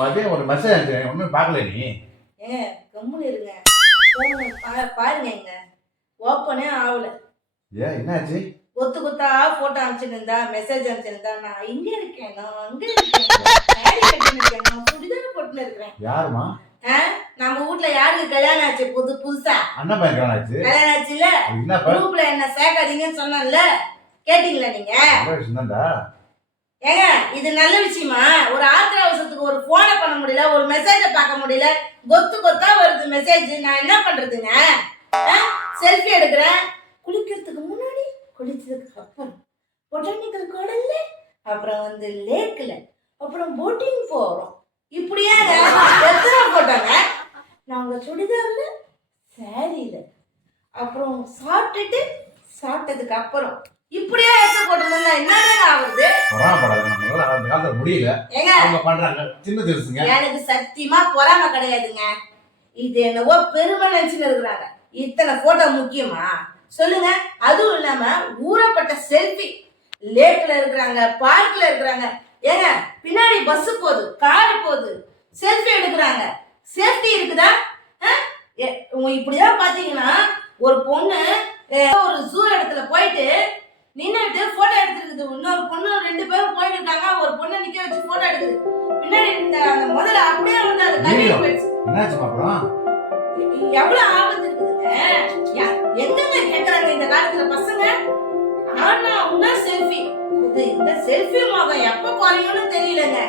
மதியம் ஒரு மெசேஜ் அனுப்பிச்சேன் ஒன்றும் பார்க்கல நீ. கம்முன்னு இருங்க. பாருங்க ஓப்பனே ஆகல. ஏன் என்னாச்சு? கொத்து கொத்தா போட்டோ அனுப்பிச்சிருந்தா மெசேஜ் அனுப்பிச்சிருந்தா நான் இங்க இருக்கேன், நான் அங்க இருக்கேன், நான் சுடிதார் போட்டுன்னு இருக்கிறேன். யாருமா? நம்ம வீட்ல யாருக்கு கல்யாணம் ஆச்சு? புதுசா அண்ணன் பையன் கல்யாணம் ஆச்சு. கல்யாணம் ஆச்சுல, குரூப்ல என்ன சேர்க்காதீங்கன்னு சொன்னேன்ல, கேட்டீங்களா நீங்க? ஏங்க இது நல்ல விஷயமா? ஒரு ஆத்திர அவசரத்துக்கு ஒரு போனை பண்ண முடியல, ஒரு மெசேஜ பார்க்க முடியல, கொத்து கொத்தா வருது மெசேஜ். நான் என்ன பண்றதுங்க? செல்ஃபி எடுக்கிறேன், குளிக்கிறதுக்கு முன்னாடி, குளிச்சதுக்கு அப்புறம், பொட்டானிக்கல் கார்டன்ல, அப்புறம் வந்து லேக்ல, அப்புறம் போட்டிங் போறோம். இப்படியே எத்தனை போட்டோங்க? நாங்க சுடிதார்ல, சாரியில, அப்புறம் சாப்பிட்டதுக்கு அப்புறம் இப்படியே எடுத்து போட்டோம்னா என்னங்க ஆகுது? முடியல பண்றாங்க சின்ன தெரிசுங்க. எனக்கு சத்தியமா பொறாம கிடையாதுங்க. இது என்னவோ பெருமை நினைச்சுன்னு இருக்கிறாங்க. இத்தனை போட்டோ முக்கியமா சொல்லுங்க? அதுவும் இல்லாம ஊறப்பட்ட செல்ஃபி, லேக்ல இருக்கிறாங்க, பார்க்ல இருக்கிறாங்க. ஏங்க பின்னாடி பஸ் போகுது, கார் போகுது, செல்ஃபி எடுக்கிறாங்க. சேஃப்டி இருக்குதா? இப்படிதான் பாத்தீங்கன்னா ஒரு பொண்ணு ஒரு ஜூ இடத்துல போயிட்டு நின்னுட்டு போட்டோ எடுத்துருக்குது. இன்னொரு பொண்ணு 2 பேரும் போயிட்டு இருக்காங்க. ஒரு பொண்ணை நிக்க வச்சு போட்டோ எடுக்குது. பின்னாடி இருந்த அந்த முதல்ல அப்படியே வந்து அது கழுவி போயிடுச்சு. எவ்வளவு ஆபத்து இருக்குதுங்க. எங்கங்க கேக்குறாங்க இந்த காலத்துல பசங்க? ஆனா உன்ன செல்ஃபி, இந்த செல்ஃபி மோகம் எப்ப குறையும்னு தெரியலங்க.